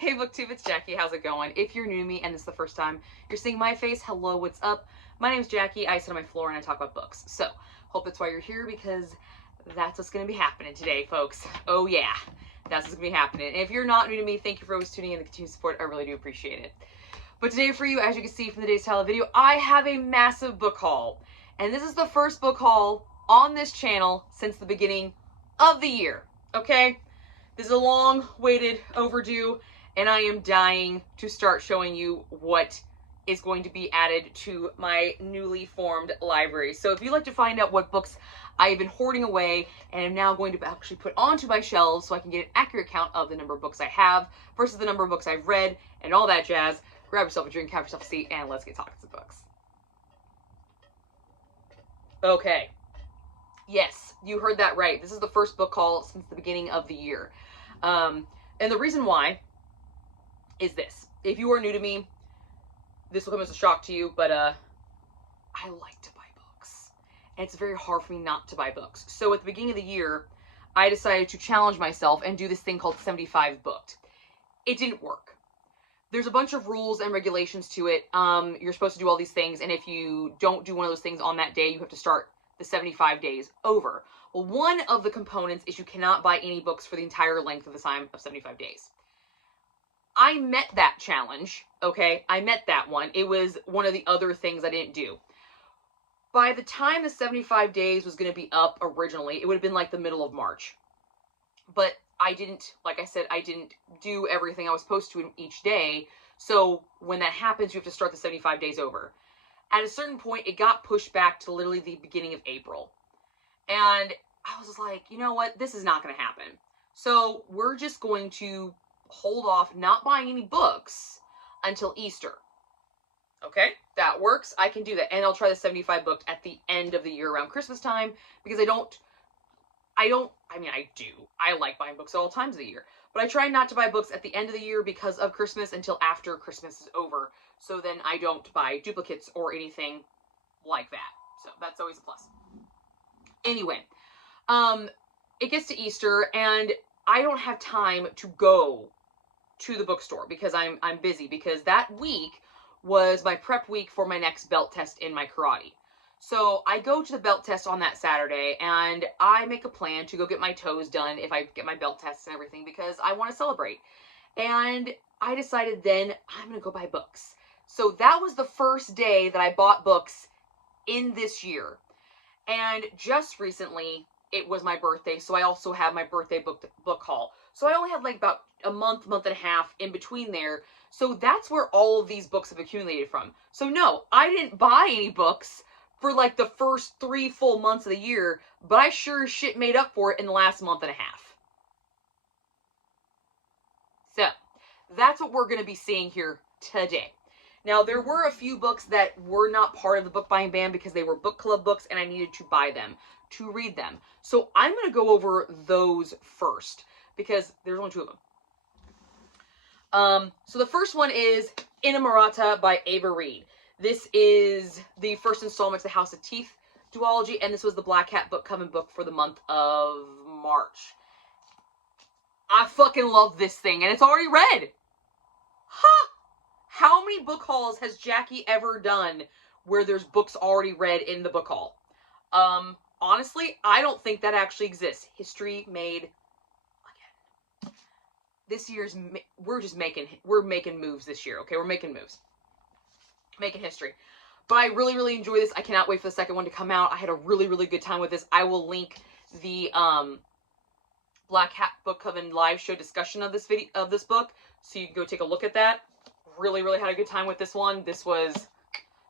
Hey BookTube, it's Jackie. How's it going? If you're new to me and this is the first time you're seeing my face, hello, what's up? My name's Jackie. I sit on my floor and I talk about books. So, hope that's why you're here, because that's what's going to be happening today, folks. Oh yeah, that's what's going to be happening. And if you're not new to me, thank you for always tuning in and the continued support. I really do appreciate it. But today for you, as you can see from the day's title of the video, I have a massive book haul. And this is the first book haul on this channel since the beginning of the year, okay? This is a long-awaited overdue, and I am dying to start showing you what is going to be added to my newly formed library. So if you'd like to find out what books I have been hoarding away and am now going to actually put onto my shelves so I can get an accurate count of the number of books I have versus the number of books I've read and all that jazz, grab yourself a drink, have yourself a seat, and let's get talking some books. Okay. Yes, you heard that right. This is the first book haul since the beginning of the year. And the reason why is this. If you are new to me, this will come as a shock to you, but I like to buy books. And it's very hard for me not to buy books. So at the beginning of the year, I decided to challenge myself and do this thing called 75 Booked. It didn't work. There's a bunch of rules and regulations to it. You're supposed to do all these things, and if you don't do one of those things on that day, you have to start the 75 days over. Well, one of the components is you cannot buy any books for the entire length of the time of 75 days. I met that challenge, okay? I met that one. It was one of the other things I didn't do. By the time the 75 days was going to be up originally, it would have been like the middle of March. But I didn't, like I said, I didn't do everything I was supposed to in each day. So when that happens, you have to start the 75 days over. At a certain point, it got pushed back to literally the beginning of April. And I was like, you know what? This is not going to happen. So we're just going to hold off not buying any books until Easter. Okay? That works. I can do that. And I'll try the 75 booked at the end of the year around Christmas time, because I do. I like buying books at all times of the year. But I try not to buy books at the end of the year because of Christmas until after Christmas is over. So then I don't buy duplicates or anything like that. So that's always a plus. Anyway, it gets to Easter and I don't have time to go to the bookstore because I'm busy, because that week was my prep week for my next belt test in my karate. So I go to the belt test on that Saturday and I make a plan to go get my toes done if I get my belt tests and everything, because I want to celebrate. And I decided then I'm going to go buy books. So that was the first day that I bought books in this year. And just recently, it was my birthday, so I also have my birthday book haul. So I only had like about a month and a half in between there. So that's where all of these books have accumulated from. So no, I didn't buy any books for like the first 3 full months of the year, but I sure as shit made up for it in the last month and a half. So that's what we're going to be seeing here today. Now, there were a few books that were not part of the book buying ban because they were book club books and I needed to buy them to read them. So I'm going to go over those first because there's only 2 of them. So the first one is Inamorata by Ava Reed. This is the first installment to the House of Teeth duology, and this was the Black Hat Book Coven book for the month of March. I fucking love this thing, and it's already read. Ha! How many book hauls has Jackie ever done where there's books already read in the book haul? Honestly, I don't think that actually exists. History made again. This year's, we're making moves this year, okay? We're making moves. Making history. But I really, really enjoy this. I cannot wait for the second one to come out. I had a really, really good time with this. I will link the Black Hat Book Coven live show discussion of this book, so you can go take a look at that. Really, really had a good time with this one. This was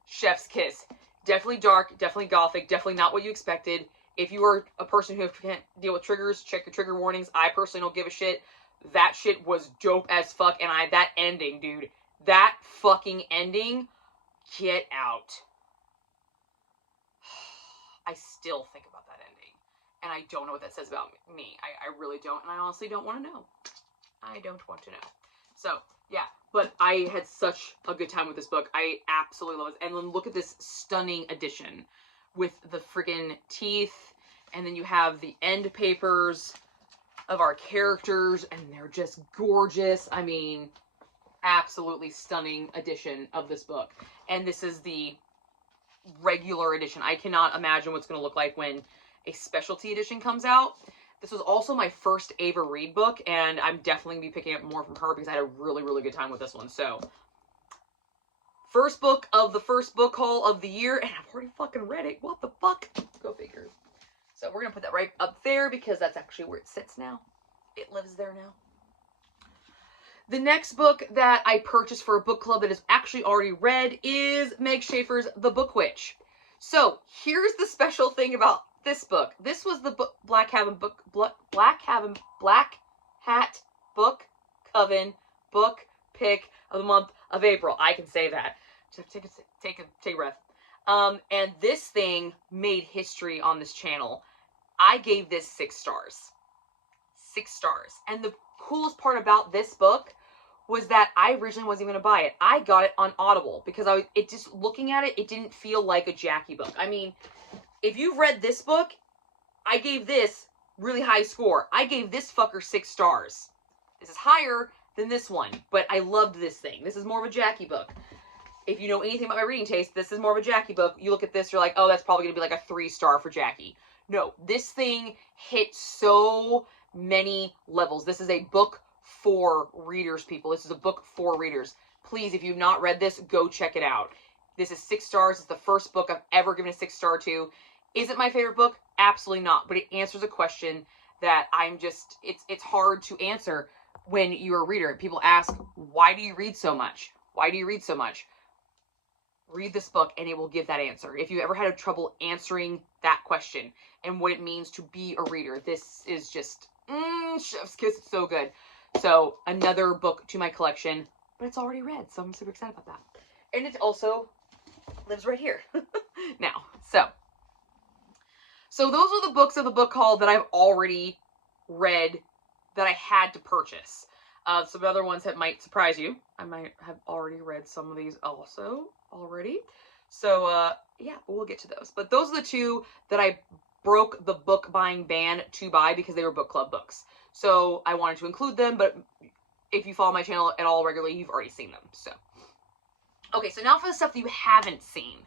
chef's kiss. Definitely dark, definitely gothic, definitely not what you expected. If you are a person who can't deal with triggers, check your trigger warnings. I personally don't give a shit. That shit was dope as fuck, and that ending, dude. That fucking ending, get out. I still think about that ending, and I don't know what that says about me. I really don't, and I honestly don't want to know. I don't want to know. So, yeah, but I had such a good time with this book. I absolutely love it. And then look at this stunning edition with the friggin' teeth, and then you have the end papers. of our characters, and they're just gorgeous. I mean, absolutely stunning edition of this book. And this is the regular edition. I cannot imagine what's going to look like when a specialty edition comes out. This was also my first Ava Reed book, and I'm definitely going to be picking up more from her because I had a really, really good time with this one. So, first book of the first book haul of the year, and I've already fucking read it. What the fuck? Go figure. So we're going to put that right up there because that's actually where it sits now. It lives there now. The next book that I purchased for a book club that is actually already read is Meg Schaefer's The Book Witch. So here's the special thing about this book. This was the Black Hat Book Coven book pick of the month of April. I can say that. Just take a breath. And this thing made history on this channel. I gave this 6 stars. 6 stars. And the coolest part about this book was that I originally wasn't even going to buy it. I got it on Audible because it just, looking at it, it didn't feel like a Jackie book. I mean, if you've read this book, I gave this really high score. I gave this fucker 6 stars. This is higher than this one, but I loved this thing. This is more of a Jackie book. If you know anything about my reading taste, this is more of a Jackie book. You look at this, you're like, oh, that's probably going to be like a 3-star for Jackie. No, this thing hit so many levels. This is a book for readers, people. This is a book for readers. Please, if you've not read this, go check it out. This is 6 stars. It's the first book I've ever given a 6-star to. Is it my favorite book? Absolutely not. But it answers a question that it's hard to answer when you're a reader. People ask, why do you read so much? Why do you read so much? Read this book and it will give that answer. If you ever had trouble answering that question and what it means to be a reader, this is just, chef's kiss. It's so good. So another book to my collection, but it's already read, so I'm super excited about that. And it also lives right here now. So those are the books of the book haul that I've already read that I had to purchase. Some other ones that might surprise you. I might have already read some of these also already. So, yeah, we'll get to those. But those are the 2 that I broke the book buying ban to buy because they were book club books. So I wanted to include them, but if you follow my channel at all regularly, you've already seen them. So, okay, so now for the stuff that you haven't seen.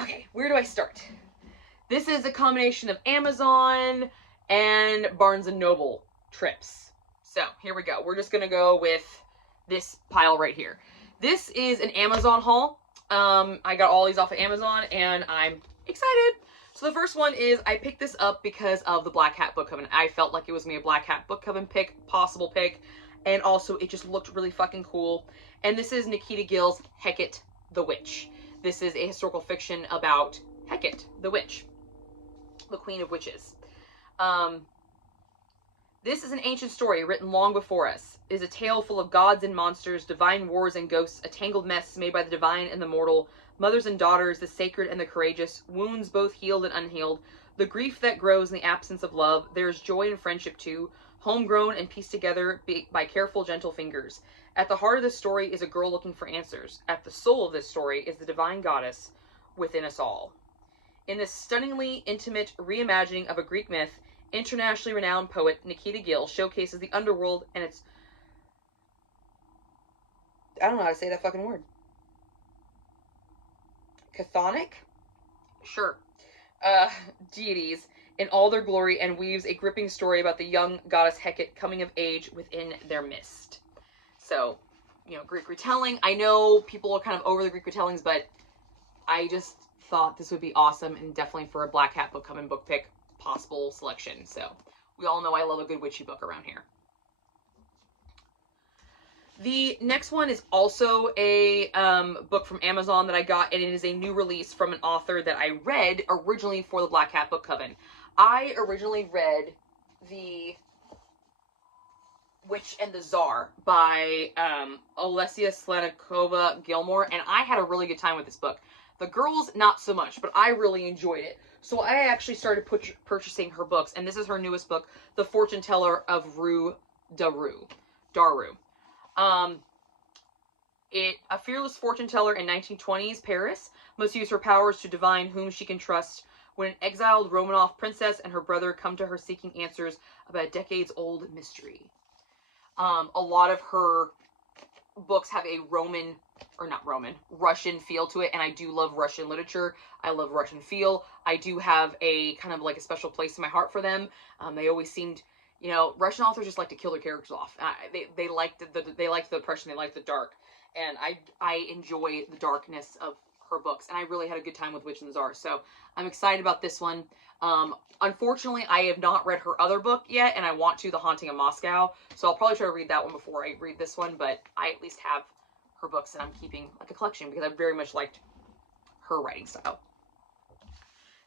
Okay, where do I start? This is a combination of Amazon and Barnes & Noble trips. So here we go. We're just going to go with this pile right here. This is an Amazon haul. I got all these off of Amazon and I'm excited. So the first one is I picked this up because of the Black Hat Book Coven. I felt like it was me a Black Hat Book Coven possible pick. And also it just looked really fucking cool. And this is Nikita Gill's Hecate the Witch. This is a historical fiction about Hecate the Witch, the Queen of Witches. This is an ancient story written long before us. It is a tale full of gods and monsters, divine wars and ghosts, a tangled mess made by the divine and the mortal, mothers and daughters, the sacred and the courageous, wounds both healed and unhealed, the grief that grows in the absence of love. There is joy and friendship too, homegrown and pieced together by careful, gentle fingers. At the heart of this story is a girl looking for answers. At the soul of this story is the divine goddess within us all. In this stunningly intimate reimagining of a Greek myth, internationally renowned poet Nikita Gill showcases the underworld and its... I don't know how to say that fucking word. Chthonic? Sure. Deities in all their glory and weaves a gripping story about the young goddess Hecate coming of age within their midst. So, you know, Greek retelling. I know people are kind of over the Greek retellings, but I just thought this would be awesome and definitely for a Black Hat Book Coven book pick possible selection. So, we all know I love a good witchy book around here. The next one is also a book from Amazon that I got, and it is a new release from an author that I read originally for the Black Hat Book Coven. I originally read The Witch and the Tsar by Olesya Slanikova-Gilmore, and I had a really good time with this book. The girls, not so much, but I really enjoyed it. So I actually started purchasing her books, and this is her newest book, The Fortune Teller of Rue Daru. A fearless fortune teller in 1920s Paris must use her powers to divine whom she can trust when an exiled Romanov princess and her brother come to her seeking answers about a decades-old mystery. A lot of her books have a Russian feel to it, and I do love Russian literature. I love Russian feel. I do have a kind of like a special place in my heart for them. They always seemed, you know, Russian authors just like to kill their characters off. They like the oppression, they like the dark, and I enjoy the darkness of her books, and I really had a good time with Witch and the Tsar, so I'm excited about this one. Unfortunately, I have not read her other book yet, and I want to, The Haunting of Moscow, so I'll probably try to read that one before I read this one, but I at least have her books, and I'm keeping like a collection because I very much liked her writing style.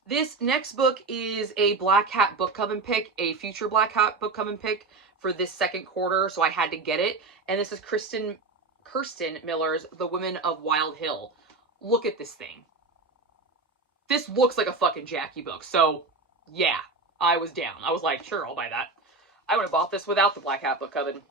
This next book is a Black Hat Book Coven pick, a future Black Hat Book Coven pick for this second quarter, so I had to get it, and this is Kirsten Miller's The Women of Wild Hill. Look at this thing. This looks like a fucking Jackie book, so yeah, I was down. I was like, sure, I'll buy that. I would have bought this without the Black Hat Book Coven.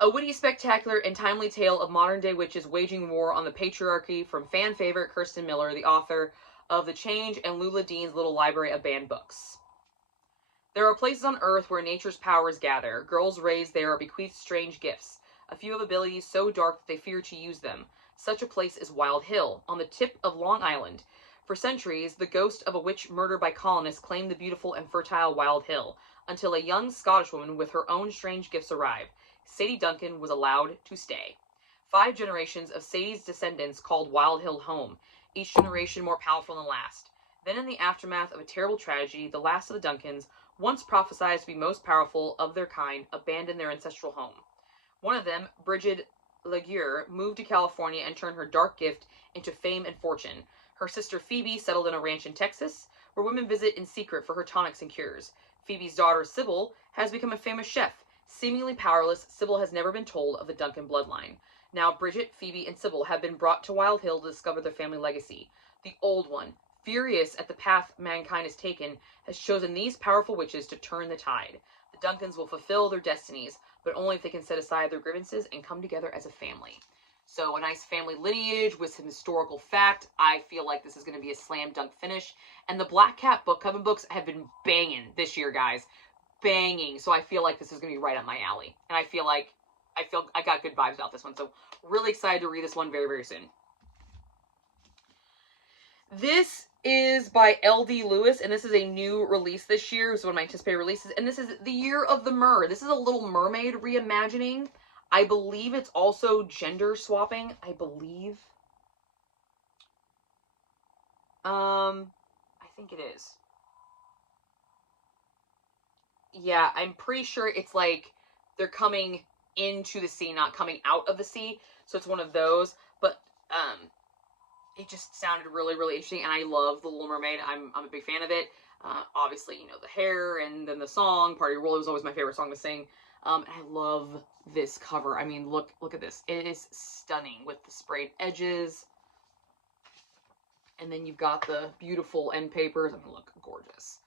A witty, spectacular, and timely tale of modern-day witches waging war on the patriarchy from fan favorite Kirsten Miller, the author of The Change and Lula Dean's Little Library of Banned Books. There are places on Earth where nature's powers gather. Girls raised there are bequeathed strange gifts, a few of abilities so dark that they fear to use them. Such a place is Wild Hill, on the tip of Long Island. For centuries, the ghost of a witch murdered by colonists claimed the beautiful and fertile Wild Hill, until a young Scottish woman with her own strange gifts arrived. Sadie Duncan was allowed to stay. 5 generations of Sadie's descendants called Wild Hill home, each generation more powerful than the last. Then in the aftermath of a terrible tragedy, the last of the Duncans, once prophesied to be most powerful of their kind, abandoned their ancestral home. One of them, Bridget Laguerre, moved to California and turned her dark gift into fame and fortune. Her sister Phoebe settled in a ranch in Texas, where women visit in secret for her tonics and cures. Phoebe's daughter, Sybil, has become a famous chef. Seemingly powerless, Sybil has never been told of the Duncan bloodline. Now Bridget, Phoebe, and Sybil have been brought to Wild Hill to discover their family legacy. The Old One, furious at the path mankind has taken, has chosen these powerful witches to turn the tide. The Duncans will fulfill their destinies, but only if they can set aside their grievances and come together as a family. So a nice family lineage with some historical fact. I feel like this is going to be a slam dunk finish. And the Black Cat Book Coven books have been banging this year, guys. Banging. So I feel like this is going to be right up my alley. And I feel I got good vibes about this one. So really excited to read this one very, very soon. This is by L.D. Lewis, and this is a new release this year. It's one of my anticipated releases, and this is The Year of the Mer. This is a Little Mermaid reimagining. I believe it's also gender swapping. I believe. I think it is. Yeah, I'm pretty sure it's like they're coming into the sea, not coming out of the sea. So it's one of those, but it just sounded really, really interesting, and I love The Little Mermaid. I'm a big fan of it. Obviously, you know, the hair, and then the song, Part of Your World was always my favorite song to sing. I love this cover. I mean, look at this. It is stunning with the sprayed edges. And then you've got the beautiful end papers. I mean, look, gorgeous.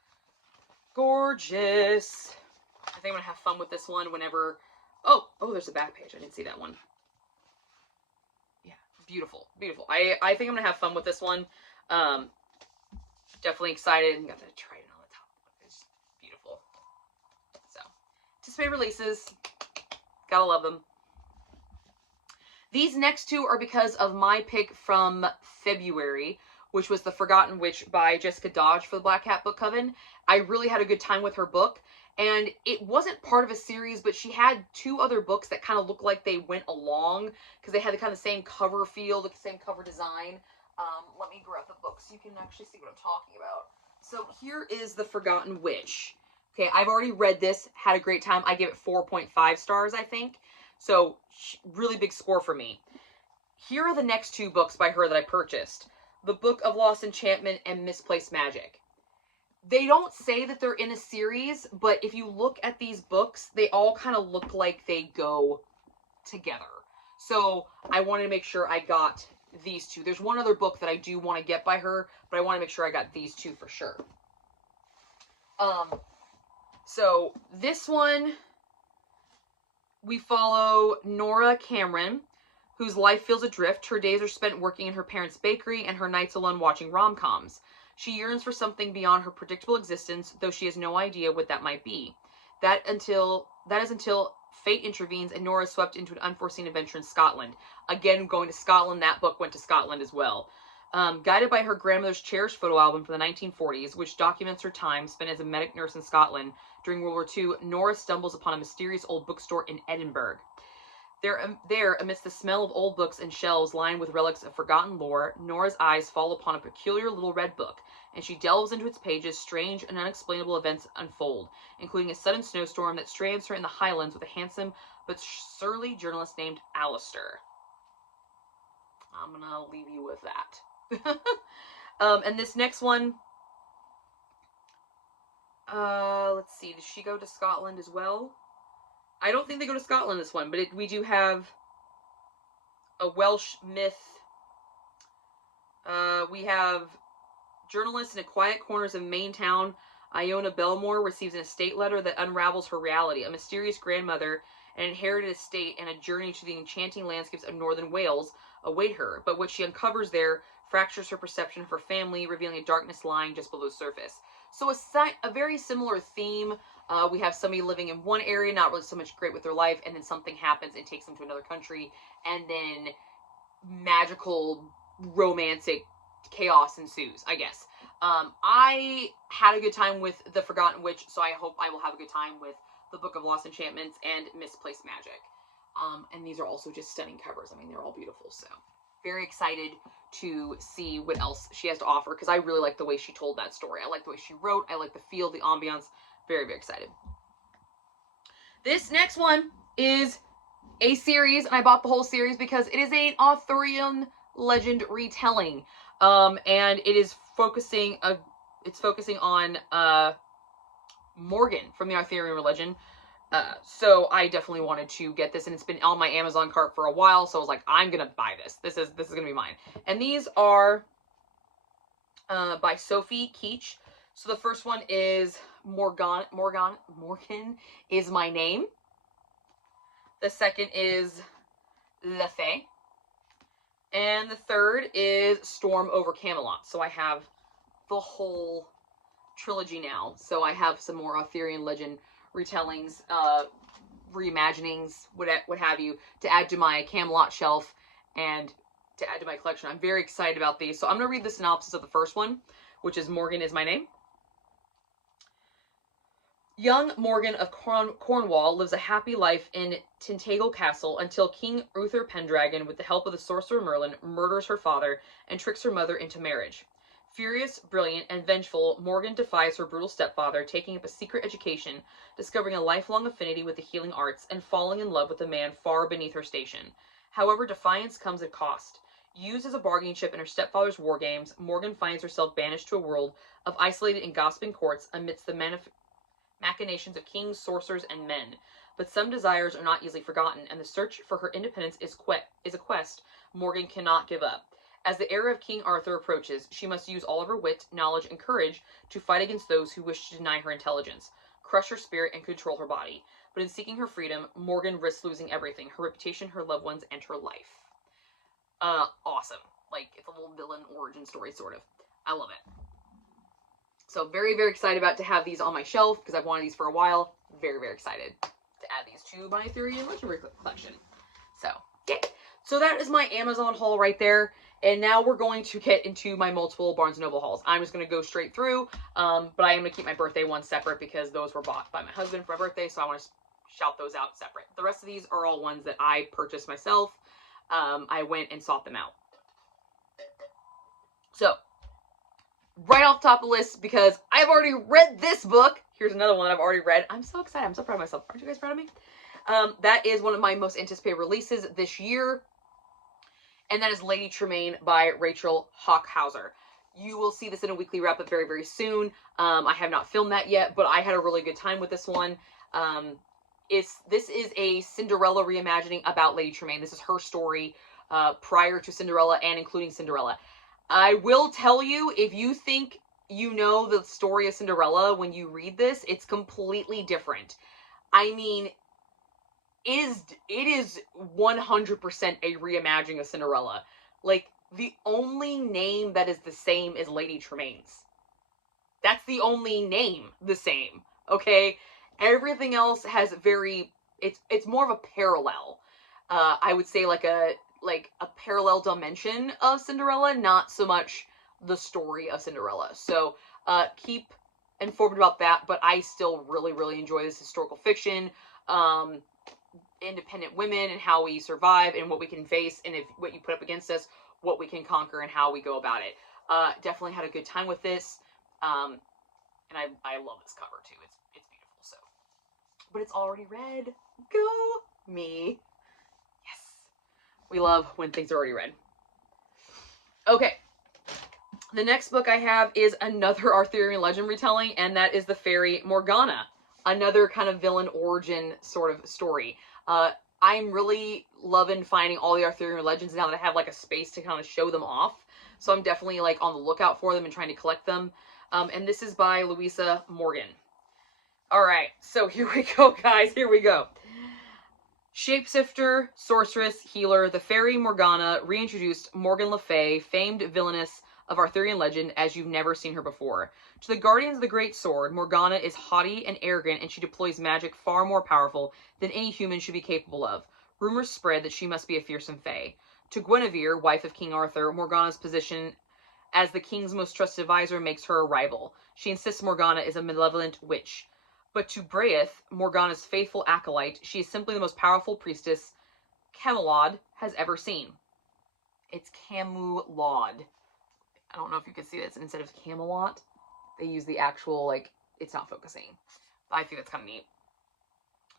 Gorgeous. I think I'm going to have fun with this one whenever... Oh, there's a back page. I didn't see that one. Beautiful, beautiful. I think I'm gonna have fun with this one. Definitely excited. And got the trident on the top. It's beautiful. So, anticipated releases. Gotta love them. These next two are because of my pick from February, which was The Forgotten Witch by Jessica Dodge for the Black Hat Book Coven. I really had a good time with her book. And it wasn't part of a series, but she had 2 other books that kind of looked like they went along because they had the kind of same cover feel, the same cover design. Let me grab the book so you can actually see what I'm talking about. So here is The Forgotten Witch. Okay, I've already read this, had a great time. I give it 4.5 stars, I think. So really big score for me. Here are the next 2 books by her that I purchased. The Book of Lost Enchantment and Misplaced Magic. They don't say that they're in a series, but if you look at these books, they all kind of look like they go together. So I wanted to make sure I got these 2. There's one other book that I do want to get by her, but I want to make sure I got these 2 for sure. So this one, we follow Nora Cameron, whose life feels adrift. Her days are spent working in her parents' bakery and her nights alone watching rom-coms. She yearns for something beyond her predictable existence, though she has no idea what that might be. That is until fate intervenes and Nora is swept into an unforeseen adventure in Scotland. Again, going to Scotland. That book went to Scotland as well. Guided by her grandmother's cherished photo album from the 1940s, which documents her time spent as a medic nurse in Scotland during World War II, Nora stumbles upon a mysterious old bookstore in Edinburgh. There, amidst the smell of old books and shelves lined with relics of forgotten lore, Nora's eyes fall upon a peculiar little red book, and she delves into its pages. Strange and unexplainable events unfold, including a sudden snowstorm that strands her in the Highlands with a handsome but surly journalist named Alistair. I'm gonna leave you with that. And this next one, let's see, does she go to Scotland as well? I don't think they go to Scotland this one, but we do have a Welsh myth. We have journalists in a quiet corners of Maine town. Iona Belmore receives an estate letter that unravels her reality. A mysterious grandmother, an inherited estate, and a journey to the enchanting landscapes of northern Wales await her. But what she uncovers there fractures her perception of her family, revealing a darkness lying just below the surface. So a very similar theme. We have somebody living in one area, not really so much great with their life, and then something happens and takes them to another country, and then magical, romantic chaos ensues, I guess. I had a good time with The Forgotten Witch, so I hope I will have a good time with The Book of Lost Enchantments and Misplaced Magic. And these are also just stunning covers. I mean, they're all beautiful, so very excited to see what else she has to offer, because I really like the way she told that story. I like the way she wrote. I like the feel, the ambiance. Very, very excited. This next one is a series, and I bought the whole series because it is an Arthurian legend retelling. And it is focusing on Morgan from the Arthurian religion. So I definitely wanted to get this, and it's been on my Amazon cart for a while, so I was like, I'm gonna buy this. This is gonna be mine. And these are by Sophie Keach. So the first one is Morgan is My Name. The second is Le Fay. And the third is Storm Over Camelot. So I have the whole trilogy now. So I have some more Arthurian legend retellings, reimaginings, what have you, to add to my Camelot shelf and to add to my collection. I'm very excited about these. So I'm going to read the synopsis of the first one, which is Morgan is My Name. Young Morgan of Cornwall lives a happy life in Tintagel Castle until King Uther Pendragon, with the help of the sorcerer Merlin, murders her father and tricks her mother into marriage. Furious, brilliant, and vengeful, Morgan defies her brutal stepfather, taking up a secret education, discovering a lifelong affinity with the healing arts, and falling in love with a man far beneath her station. However, defiance comes at cost. Used as a bargaining chip in her stepfather's war games, Morgan finds herself banished to a world of isolated and gossiping courts amidst the machinations of kings, sorcerers, and men. But some desires are not easily forgotten, and the search for her independence is a quest Morgan cannot give up. As the era of King Arthur approaches, she must use all of her wit, knowledge, and courage to fight against those who wish to deny her intelligence, crush her spirit, and control her body. But in seeking her freedom, Morgan risks losing everything: her reputation, her loved ones, and her life. Awesome. Like, it's a little villain origin story, sort of. I love it. So very, very excited about to have these on my shelf, because I've wanted these for a while. Very, very excited to add these to my Arthurian legendary collection. So, yay. So that is my Amazon haul right there. And now we're going to get into my multiple Barnes & Noble hauls. I'm just going to go straight through, but I am going to keep my birthday ones separate because those were bought by my husband for my birthday, so I want to shout those out separate. The rest of these are all ones that I purchased myself. I went and sought them out. So, right off the top of the list, because I've already read this book. Here's another one that I've already read. I'm so excited. I'm so proud of myself. Aren't you guys proud of me? That is one of my most anticipated releases this year. And that is Lady Tremaine by Rachel Hockhauser. You will see this in a weekly wrap-up very, very soon. I have not filmed that yet, but I had a really good time with this one. This is a Cinderella reimagining about Lady Tremaine. This is her story prior to Cinderella and including Cinderella. I will tell you, if you think you know the story of Cinderella when you read this, it's completely different. I mean, it is 100% a reimagining of Cinderella. Like, the only name that is the same is Lady Tremaine's. That's the only name the same, okay? Everything else has it's more of a parallel. I would say like a parallel dimension of Cinderella, not so much the story of Cinderella. So keep informed about that, but I still really, really enjoy this historical fiction. Independent women and how we survive and what we can face, and if what you put up against us, what we can conquer and how we go about it. Definitely had a good time with this. And I love this cover too. It's beautiful. So, but it's already read. Go me. Yes, we love when things are already read. Okay, the next book I have is another Arthurian legend retelling, and that is the fairy Morgana, another kind of villain origin sort of story. I'm really loving finding all the Arthurian legends now that I have like a space to kind of show them off. So I'm definitely like on the lookout for them and trying to collect them. And this is by Louisa Morgan. All right, so here we go, guys. Here we go. Shapeshifter, sorceress, healer, the fairy Morgana reintroduced Morgan Le Fay, famed villainess of Arthurian legend, as you've never seen her before. To the guardians of the great sword, Morgana is haughty and arrogant, and she deploys magic far more powerful than any human should be capable of. Rumors spread that she must be a fearsome fae. To Guinevere, wife of King Arthur, Morgana's position as the king's most trusted advisor makes her a rival. She insists Morgana is a malevolent witch. But to Breath, Morgana's faithful acolyte, she is simply the most powerful priestess Camelot has ever seen. It's Camelot. I don't know if you can see this. Instead of Camelot, they use the actual, like, it's not focusing. But I think that's kind of neat.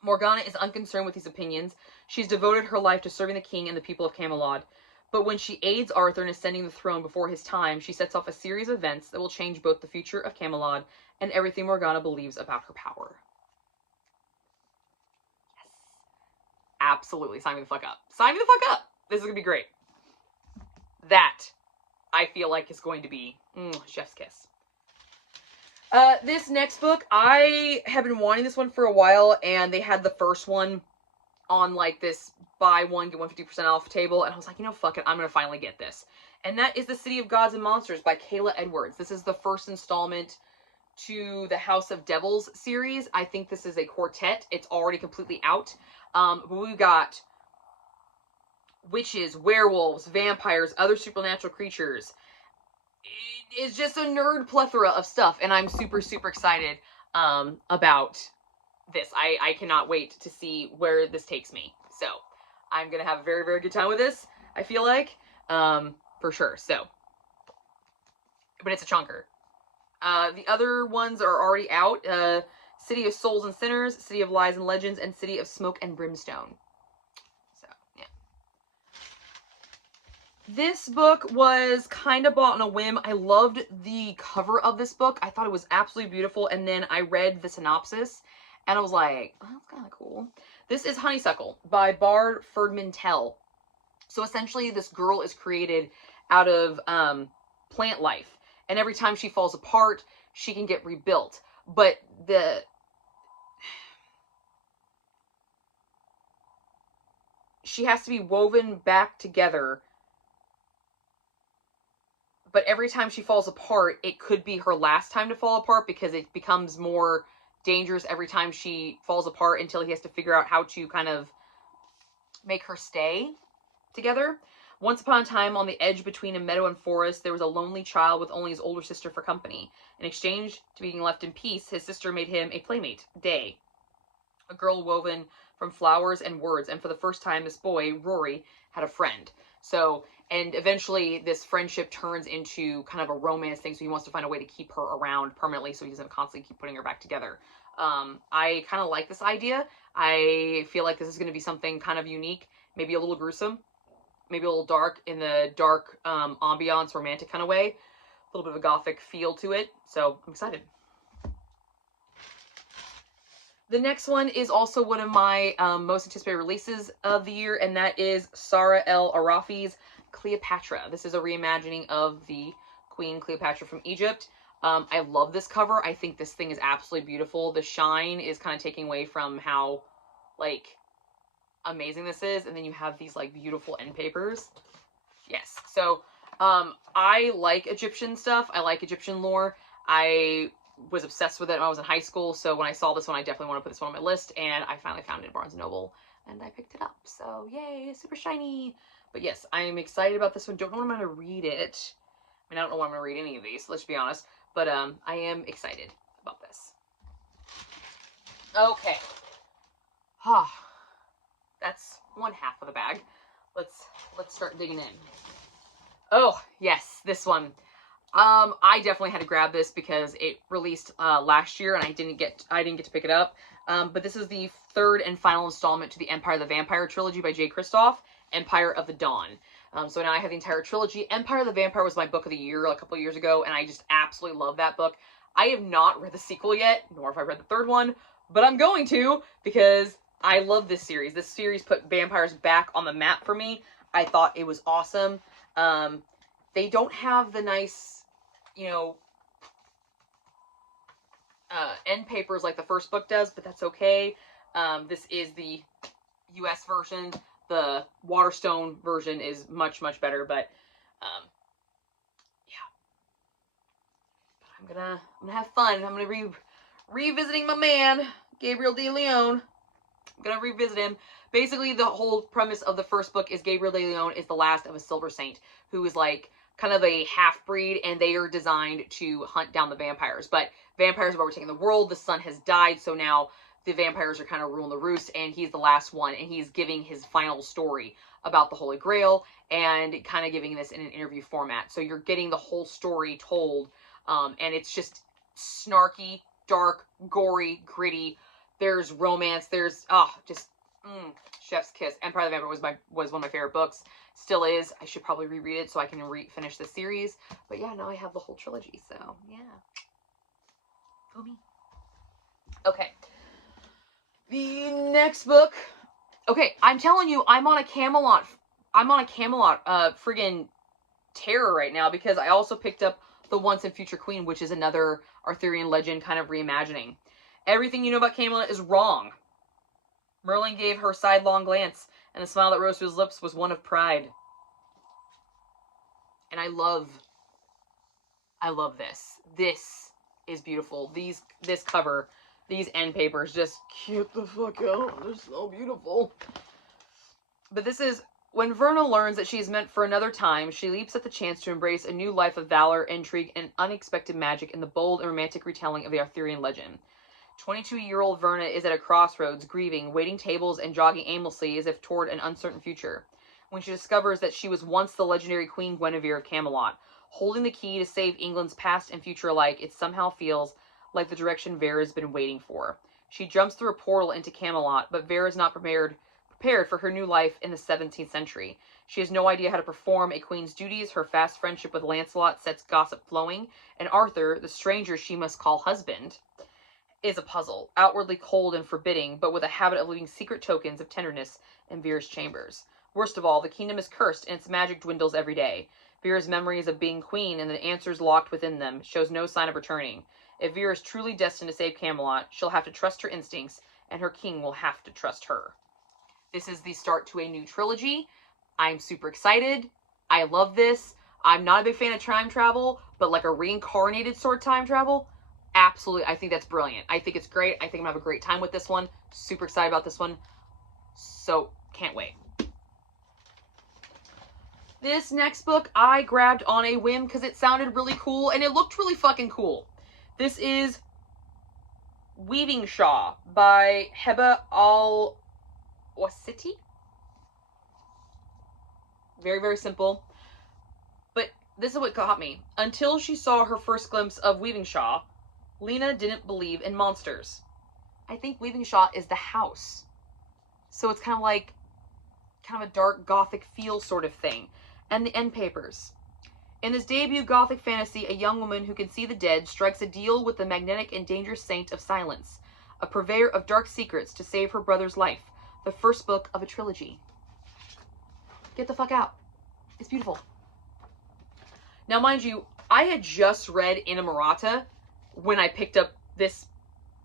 Morgana is unconcerned with these opinions. She's devoted her life to serving the king and the people of Camelot. But when she aids Arthur in ascending the throne before his time, she sets off a series of events that will change both the future of Camelot and everything Morgana believes about her power. Yes. Absolutely. Sign me the fuck up. Sign me the fuck up. This is going to be great. That, I feel like, is going to be chef's kiss. This next book, I have been wanting this one for a while, and they had the first one on, like, this buy one, get 150% off table, and I was like, you know, fuck it, I'm gonna finally get this. And that is The City of Gods and Monsters by Kayla Edwards. This is the first installment to the House of Devils series. I think this is a quartet. It's already completely out. But we've got witches, werewolves, vampires, other supernatural creatures. It's just a nerd plethora of stuff, and I'm super, super excited about this. I cannot wait to see where this takes me. So I'm gonna have a very, very good time with this, I feel like, for sure. So, but it's a chunker. The other ones are already out. City of Souls and Sinners, City of Lies and Legends, and City of Smoke and Brimstone. So, yeah. This book was kind of bought on a whim. I loved the cover of this book. I thought it was absolutely beautiful, and then I read the synopsis, and I was like, oh, that's kind of cool. This is Honeysuckle by Bard Ferdman-Tell. So essentially, this girl is created out of plant life, and every time she falls apart, she can get rebuilt. But she has to be woven back together. But every time she falls apart, it could be her last time to fall apart, because it becomes more dangerous every time she falls apart until he has to figure out how to kind of make her stay together. Once upon a time, on the edge between a meadow and forest, there was a lonely child with only his older sister for company. In exchange to being left in peace, his sister made him a playmate, Day, a girl woven from flowers and words. And for the first time, this boy, Rory, had a friend. So, and eventually this friendship turns into kind of a romance thing, so he wants to find a way to keep her around permanently so he doesn't constantly keep putting her back together. I kind of like this idea. I feel like this is going to be something kind of unique, maybe a little gruesome, maybe a little dark, in the dark ambiance, romantic kind of way. A little bit of a gothic feel to it, so I'm excited. The next one is also one of my most anticipated releases of the year, and that is Sarah El Arafi's Cleopatra. This is a reimagining of the Queen Cleopatra from Egypt. I love this cover. I think this thing is absolutely beautiful. The shine is kind of taking away from how, like, amazing this is. And then you have these, like, beautiful end papers. Yes. So, I like Egyptian stuff. I like Egyptian lore. I was obsessed with it when I was in high school, so when I saw this one, I definitely want to put this one on my list, and I finally found it at Barnes & Noble, and I picked it up, so yay, super shiny. But yes, I am excited about this one. Don't know when I'm going to read it. I mean, I don't know when I'm going to read any of these, let's be honest, but I am excited about this. Okay. That's one half of the bag. Let's start digging in. Oh, yes, this one. I definitely had to grab this because it released last year and I didn't get to pick it up. But this is the third and final installment to the Empire of the Vampire trilogy by Jay Kristoff, Empire of the Dawn. So now I have the entire trilogy. Empire of the Vampire was my book of the year a couple of years ago, and I just absolutely love that book. I have not read the sequel yet, nor have I read the third one, but I'm going to because I love this series. This series put vampires back on the map for me. I thought it was awesome. They don't have the nice, you know, end papers like the first book does, but that's okay. This is the US version. The Waterstone version is much, much better, but yeah. But I'm gonna have fun. I'm gonna revisiting my man, Gabriel De Leon. I'm gonna revisit him. Basically, the whole premise of the first book is Gabriel De Leon is the last of a Silver Saint, who is like kind of a half-breed, and they are designed to hunt down the vampires. But vampires are overtaking the world. The sun has died, so now the vampires are kind of ruling the roost, and he's the last one, and he's giving his final story about the Holy Grail, and kind of giving this in an interview format. So you're getting the whole story told, and it's just snarky, dark, gory, gritty. There's romance. There's, chef's kiss. Empire of the Vampire was one of my favorite books. Still is. I should probably reread it so I can finish the series. But yeah, now I have the whole trilogy, so yeah. For me. Okay. The next book. Okay, I'm telling you, I'm on a Camelot friggin' terror right now because I also picked up The Once and Future Queen, which is another Arthurian legend kind of reimagining. Everything you know about Camelot is wrong. Merlin gave her a sidelong glance, and the smile that rose to his lips was one of pride. And I love this. This is beautiful. This cover, these end papers, just get the fuck out. They're so beautiful. But this is, when Verna learns that she is meant for another time, she leaps at the chance to embrace a new life of valor, intrigue, and unexpected magic in the bold and romantic retelling of the Arthurian legend. 22-year-old Verna is at a crossroads, grieving, waiting tables, and jogging aimlessly as if toward an uncertain future, when she discovers that she was once the legendary Queen Guinevere of Camelot. Holding the key to save England's past and future alike, it somehow feels like the direction Vera's been waiting for. She jumps through a portal into Camelot, but Vera's not prepared for her new life in the 17th century. She has no idea how to perform a queen's duties. Her fast friendship with Lancelot sets gossip flowing, and Arthur, the stranger she must call husband, is a puzzle, outwardly cold and forbidding, but with a habit of leaving secret tokens of tenderness in Vera's chambers. Worst of all, the kingdom is cursed, and its magic dwindles every day. Vera's memories of being queen and the answers locked within them shows no sign of returning. If Vera is truly destined to save Camelot, she'll have to trust her instincts, and her king will have to trust her. This is the start to a new trilogy. I'm super excited. I love this. I'm not a big fan of time travel, but like a reincarnated sort of time travel, absolutely, I think that's brilliant. I think it's great. I think I'm going to have a great time with this one. Super excited about this one. So, can't wait. This next book I grabbed on a whim because it sounded really cool and it looked really fucking cool. This is Weaving Shaw by Heba Al-Wasiti. Very, very simple. But this is what got me. Until she saw her first glimpse of Weaving Shaw, Lena didn't believe in monsters. I think Weaving Shaw is the house. So it's kind of like, kind of a dark gothic feel sort of thing. And the end papers. In this debut gothic fantasy, a young woman who can see the dead strikes a deal with the magnetic and dangerous Saint of Silence, a purveyor of dark secrets, to save her brother's life. The first book of a trilogy. Get the fuck out. It's beautiful. Now, mind you, I had just read Inamorata when I picked up this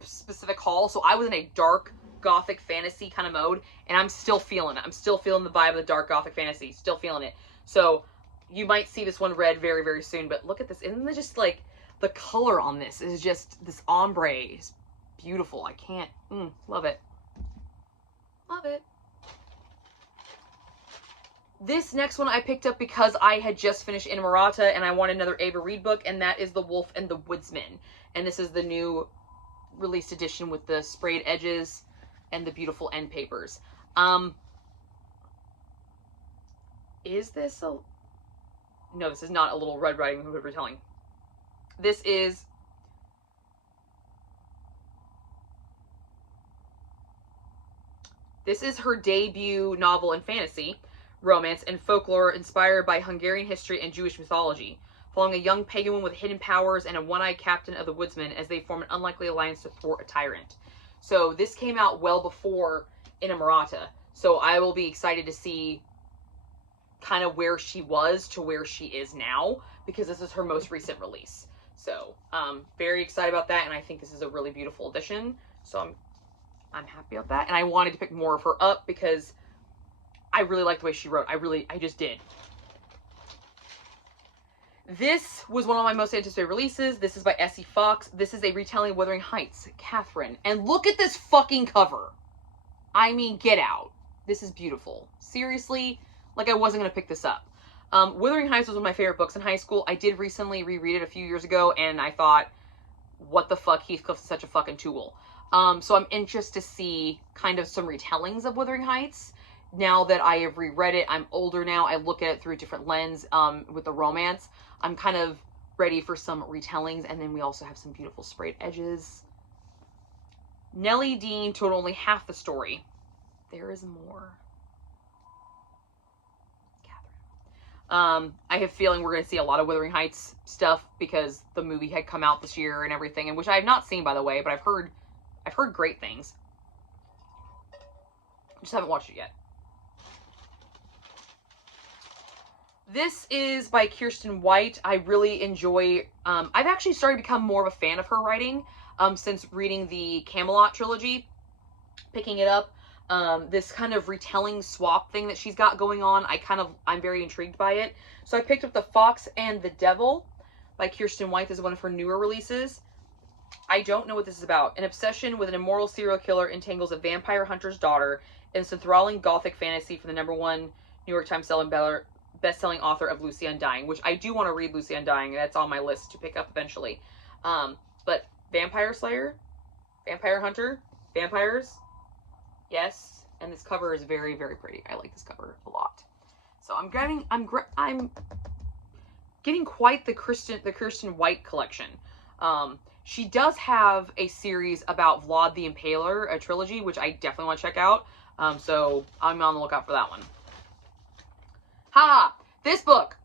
specific haul, so I was in a dark gothic fantasy kind of mode, and I'm still feeling it. I'm still feeling the vibe of the dark gothic fantasy. Still feeling it. So you might see this one read very, very soon, but look at this. Isn't it just like The color on this is just, this ombre is beautiful. I can't, love it. Love it. This next one I picked up because I had just finished Inamorata and I wanted another Ava Reed book, and that is The Wolf and the Woodsman. And this is the new released edition with the sprayed edges and the beautiful end papers. Is this a... No, this is not a Little Red Riding Hood retelling. This is... This is her debut novel in fantasy, romance, and folklore inspired by Hungarian history and Jewish mythology, following a young pagan woman with hidden powers and a one-eyed captain of the woodsmen as they form an unlikely alliance to thwart a tyrant. So this came out well before Inamorata, so I will be excited to see kind of where she was to where she is now, because this is her most recent release. So very excited about that, and I think this is a really beautiful edition, so I'm happy about that. And I wanted to pick more of her up because I really like the way she wrote. I just did. This was one of my most anticipated releases. This is by S.E. Fox. This is a retelling of Wuthering Heights, Catherine. And look at this fucking cover. I mean, get out. This is beautiful. Seriously, like I wasn't going to pick this up. Wuthering Heights was one of my favorite books in high school. I did recently reread it a few years ago, and I thought, what the fuck, Heathcliff is such a fucking tool. So I'm interested to see kind of some retellings of Wuthering Heights. Now that I have reread it, I'm older now, I look at it through a different lens with the romance. I'm kind of ready for some retellings, and then we also have some beautiful sprayed edges. Nellie Dean told only half the story. There is more. Catherine. I have a feeling we're going to see a lot of Wuthering Heights stuff because the movie had come out this year and everything, and which I have not seen, by the way, but I've heard great things. Just haven't watched it yet. This is by Kiersten White. I really enjoy, I've actually started to become more of a fan of her writing since reading the Camelot trilogy, picking it up. This kind of retelling swap thing that she's got going on, I'm very intrigued by it. So I picked up The Fox and the Devil by Kiersten White. This is one of her newer releases. I don't know what this is about. An obsession with an immoral serial killer entangles a vampire hunter's daughter in some enthralling gothic fantasy from the #1 New York Times best-selling author of Lucy Undying, which I do want to read Lucy Undying. That's on my list to pick up eventually. But Vampire Slayer, Vampire Hunter, vampires, yes. And this cover is very, very pretty. I like this cover a lot. So I'm getting quite the Kiersten White collection. She does have a series about Vlad the Impaler, a trilogy, which I definitely want to check out. So I'm on the lookout for that one. This book.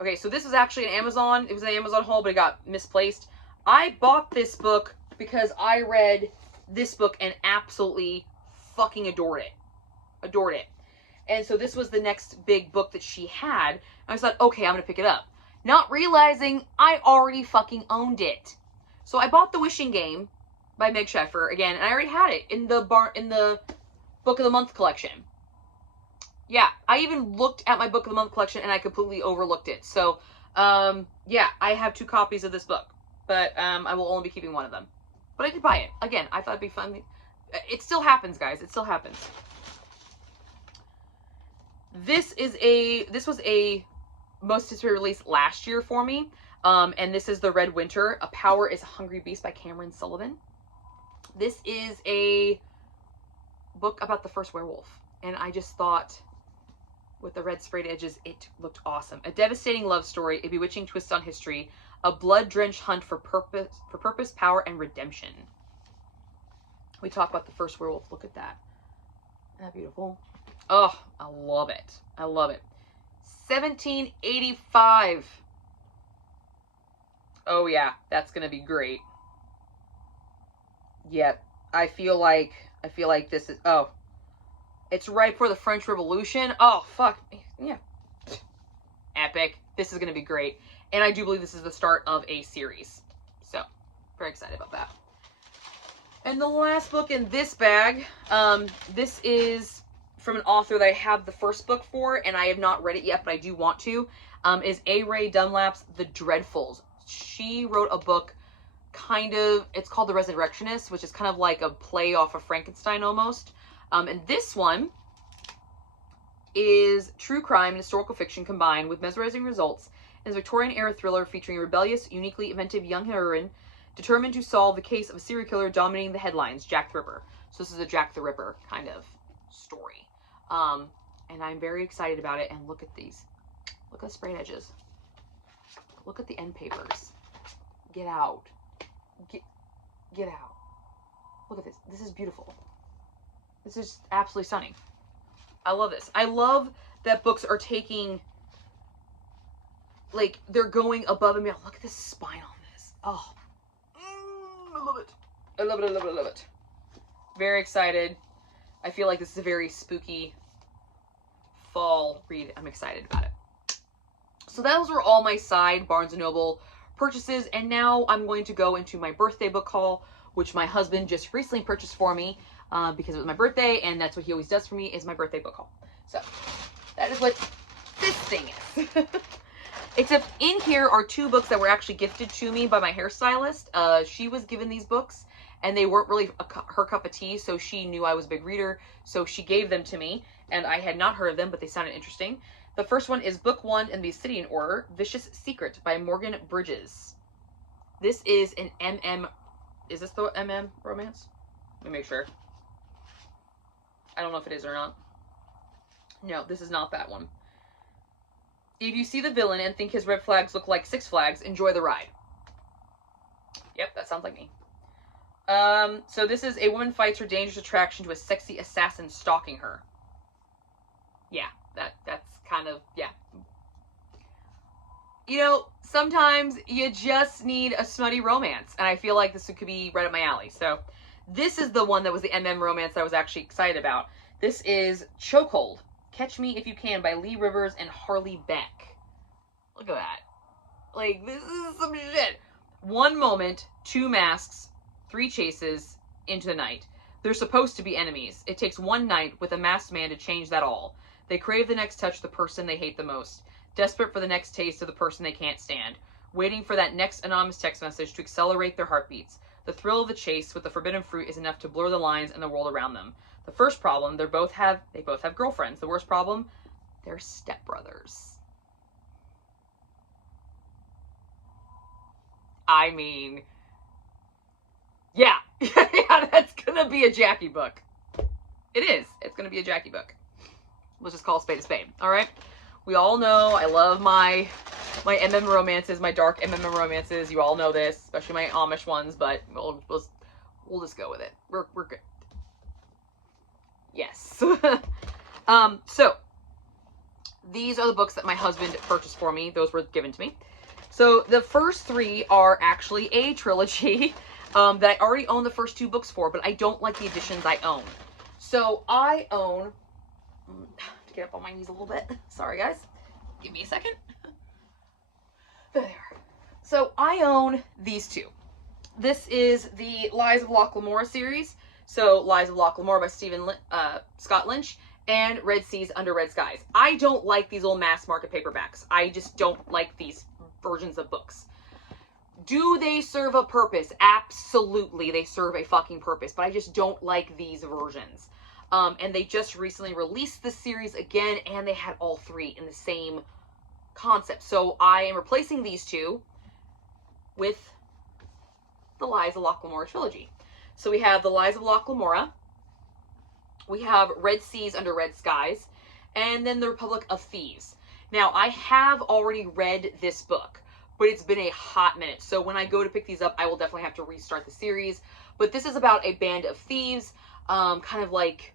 Okay, so this was actually an Amazon. It was an Amazon haul, but it got misplaced. I bought this book because I read this book and absolutely fucking adored it. Adored it. And so this was the next big book that she had. And I thought, okay, I'm going to pick it up. Not realizing I already fucking owned it. So I bought The Wishing Game by Meg Sheffer again, and I already had it in the Book of the Month collection. Yeah, I even looked at my Book of the Month collection and I completely overlooked it. So, yeah, I have 2 copies of this book, but I will only be keeping one of them. But I did buy it. Again, I thought it'd be fun. It still happens, guys. It still happens. This was a most anticipated release last year for me. And this is The Red Winter, A Power is a Hungry Beast by Cameron Sullivan. This is a book about the first werewolf. And I just thought, with the red sprayed edges, it looked awesome. A devastating love story, a bewitching twist on history, a blood-drenched hunt for purpose, power, and redemption. We talk about the first werewolf. Look at that. Isn't that beautiful? Oh, I love it. I love it. 1785. Oh yeah, that's gonna be great. Yep. I feel like this is, oh. It's right before the French Revolution. Oh, fuck. Yeah. Epic. This is going to be great. And I do believe this is the start of a series. So, very excited about that. And the last book in this bag, this is from an author that I have the first book for, and I have not read it yet, but I do want to, is A. Ray Dunlap's The Dreadfuls. She wrote a book it's called The Resurrectionist, which is kind of like a play off of Frankenstein almost. And this one is true crime and historical fiction combined with mesmerizing results. It's a Victorian-era thriller featuring a rebellious, uniquely inventive young heroine determined to solve the case of a serial killer dominating the headlines, Jack the Ripper. So this is a Jack the Ripper kind of story. And I'm very excited about it. And look at these. Look at the sprayed edges. Look at the end papers. Get out. Get out. Look at this. This is beautiful. This is absolutely stunning. I love this. I love that books are taking, like, they're going above and beyond. Look at this spine on this. Oh. I love it. I love it, I love it, I love it. Very excited. I feel like this is a very spooky fall read. I'm excited about it. So those were all my side Barnes & Noble purchases, and now I'm going to go into my birthday book haul, which my husband just recently purchased for me because it was my birthday, and that's what he always does for me, is my birthday book haul. So that is what this thing is. Except in here are 2 books that were actually gifted to me by my hairstylist. She was given these books, and they weren't really her cup of tea, so she knew I was a big reader, so she gave them to me, and I had not heard of them, but they sounded interesting. The first one is book 1 in the Obsidian Order, Vicious Secret by Morgan Bridges. This is an is this the MM romance? Let me make sure. I don't know if it is or not. No, this is not that one. If you see the villain and think his red flags look like Six Flags, enjoy the ride. Yep, that sounds like me. So this is a woman fights her dangerous attraction to a sexy assassin stalking her. Yeah, that's kind of, yeah. You know, sometimes you just need a smutty romance, and I feel like this could be right up my alley. So this is the one that was the MM romance that I was actually excited about. This is Chokehold, Catch Me If You Can by Lee Rivers and Harley Beck. Look at that. Like, this is some shit. 1 moment, 2 masks, 3 chases into the night. They're supposed to be enemies. It takes 1 night with a masked man to change that all. They crave the next touch of the person they hate the most. Desperate for the next taste of the person they can't stand. Waiting for that next anonymous text message to accelerate their heartbeats. The thrill of the chase with the forbidden fruit is enough to blur the lines and the world around them. The first problem, they both have girlfriends. The worst problem, they're stepbrothers. I mean, yeah. Yeah, that's gonna be a Jackie book. It is. It's gonna be a Jackie book. Let's just call a spade a spade. All right. We all know I love my MM romances, my dark MM romances. You all know this, especially my Amish ones. But we'll just go with it. We're good. Yes. So these are the books that my husband purchased for me. Those were given to me. So the first 3 are actually a trilogy that I already own the first 2 books for, but I don't like the editions I own. So I own, to get up on my knees a little bit. Sorry, guys. Give me a second. There they are. So I own these 2. This is the Lies of Locke Lamora series. So Lies of Locke Lamora by Scott Lynch, and Red Seas Under Red Skies. I don't like these old mass market paperbacks. I just don't like these versions of books. Do they serve a purpose? Absolutely, they serve a fucking purpose, but I just don't like these versions. And they just recently released the series again, and they had all 3 in the same concept. So I am replacing these 2 with the Lies of Locke Lamora trilogy. So we have the Lies of Locke Lamora, we have Red Seas Under Red Skies, and then the Republic of Thieves. Now, I have already read this book, but it's been a hot minute. So when I go to pick these up, I will definitely have to restart the series. But this is about a band of thieves, kind of like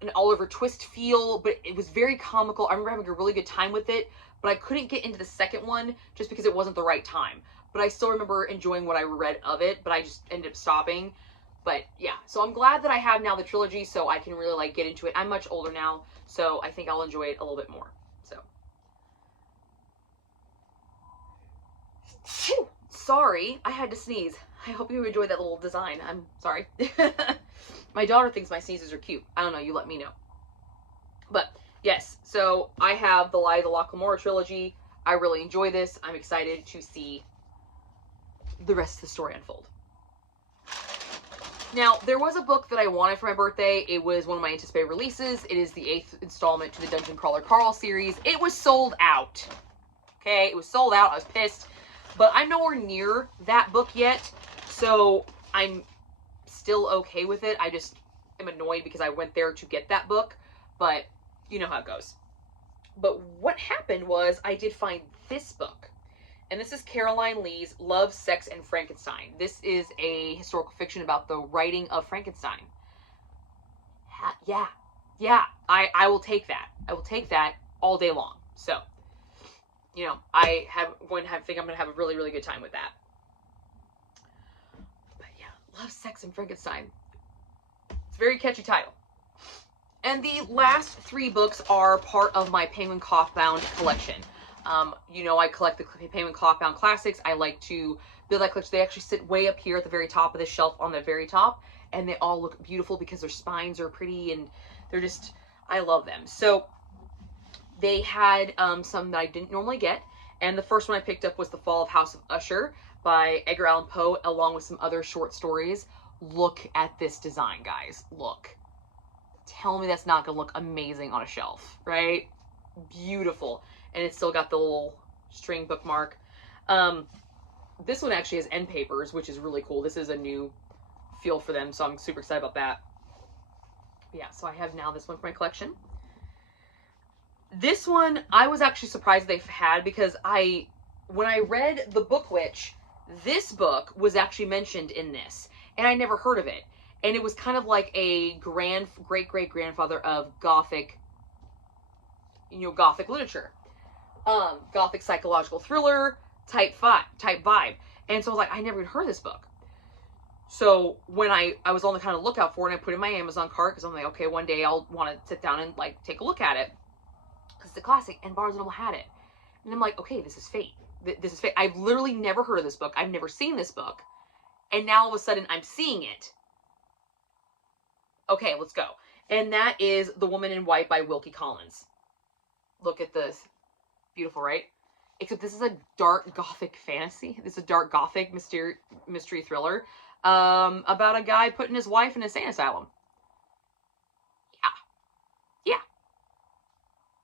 an Oliver Twist feel, but it was very comical. I remember having a really good time with it, but I couldn't get into the second one just because it wasn't the right time. But I still remember enjoying what I read of it, but I just ended up stopping. But yeah, so I'm glad that I have now the trilogy so I can really like get into it. I'm much older now, so I think I'll enjoy it a little bit more. So. Phew, sorry, I had to sneeze. I hope you enjoyed that little design. I'm sorry. My daughter thinks my sneezes are cute. I don't know, you let me know. But yes, so I have the Lie of the Locke-Lamora trilogy. I really enjoy this. I'm excited to see the rest of the story unfold. Now, there was a book that I wanted for my birthday. It was one of my anticipated releases. It is the 8th installment to the Dungeon Crawler Carl series. It was sold out. Okay, it was sold out. I was pissed. But I'm nowhere near that book yet, so I'm still okay with it. I just am annoyed because I went there to get that book, but you know how it goes. But what happened was I did find this book. And this is Caroline Lee's Love, Sex, and Frankenstein. This is a historical fiction about the writing of Frankenstein. Yeah, I will take that. I will take that all day long. So, you know, think I'm going to have a really, really good time with that. But yeah, Love, Sex, and Frankenstein. It's a very catchy title. And the last 3 books are part of my Penguin Clothbound collection. You know, I collect the Penguin Clothbound classics. I like to build that collection. They actually sit way up here at the very top of the shelf on the very top. And they all look beautiful because their spines are pretty and they're just, I love them. So they had some that I didn't normally get. And the first one I picked up was The Fall of House of Usher by Edgar Allan Poe, along with some other short stories. Look at this design, guys. Look. Tell me that's not going to look amazing on a shelf, right? Beautiful. And it's still got the little string bookmark. This one actually has end papers, which is really cool. This is a new feel for them, so I'm super excited about that. Yeah, so I have now this one for my collection. This one, I was actually surprised they've had because when I read The Book Witch, this book was actually mentioned in this, and I never heard of it. And it was kind of like a great-great-grandfather of Gothic, you know, Gothic literature. Gothic psychological thriller type vibe. And so I was like, I never even heard of this book. So when I was on the kind of lookout for it, and I put it in my Amazon cart, because I'm like, okay, one day I'll want to sit down and like take a look at it. Because it's a classic, and Barnes & Noble had it. And I'm like, okay, this is fate. This is fate. I've literally never heard of this book. I've never seen this book. And now all of a sudden I'm seeing it. Okay, let's go. And that is The Woman in White by Wilkie Collins. Look at this. Beautiful, right? Except this is a dark Gothic fantasy. This is a dark Gothic mystery thriller about a guy putting his wife in a insane asylum. Yeah.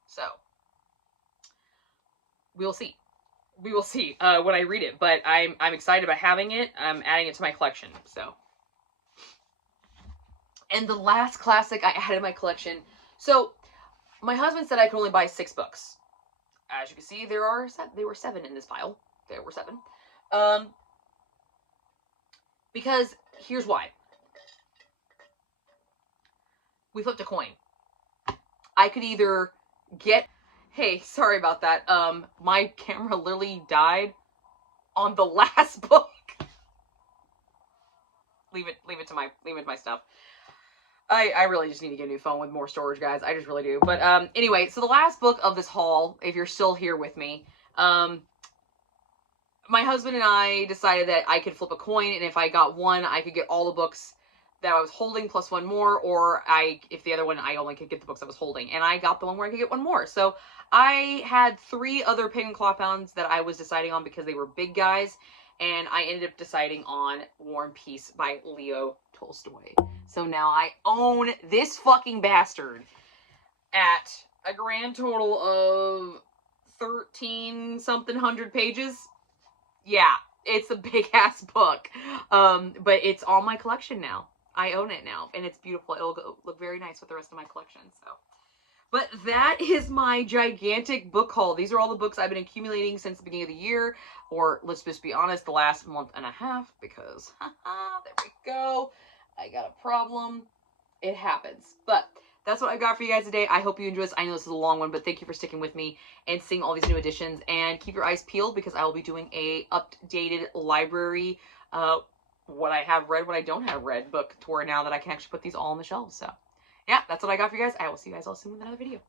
So, we will see. We will see when I read it. But I'm excited about having it. I'm adding it to my collection. So, and the last classic I added to my collection. So, my husband said I could only buy 6 books. As you can see, there were 7 in this pile. There were 7. Because here's why. We flipped a coin. I could either get... Hey, sorry about that. My camera literally died on the last book. Leave it to my stuff. I really just need to get a new phone with more storage, guys. I just really do. But anyway, so the last book of this haul, if you're still here with me, my husband and I decided that I could flip a coin, and if I got one, I could get all the books that I was holding plus one more, or if the other one, I only could get the books I was holding. And I got the one where I could get one more. So I had 3 other Penguin Clothbounds that I was deciding on because they were big guys, and I ended up deciding on War and Peace by Leo Tolstoy. So now I own this fucking bastard at a grand total of 13-something hundred pages. Yeah, it's a big-ass book. But it's all my collection now. I own it now, and it's beautiful. It'll look very nice with the rest of my collection, so. But that is my gigantic book haul. These are all the books I've been accumulating since the beginning of the year, or let's just be honest, the last month and a half, because, there we go. I got a problem. It happens. But that's what I got for you guys today. I hope you enjoyed this. I know this is a long one, but thank you for sticking with me and seeing all these new additions. And keep your eyes peeled because I will be doing a updated library, what I have read, what I don't have read book tour now that I can actually put these all on the shelves. So, yeah, that's what I got for you guys. I will see you guys all soon with another video.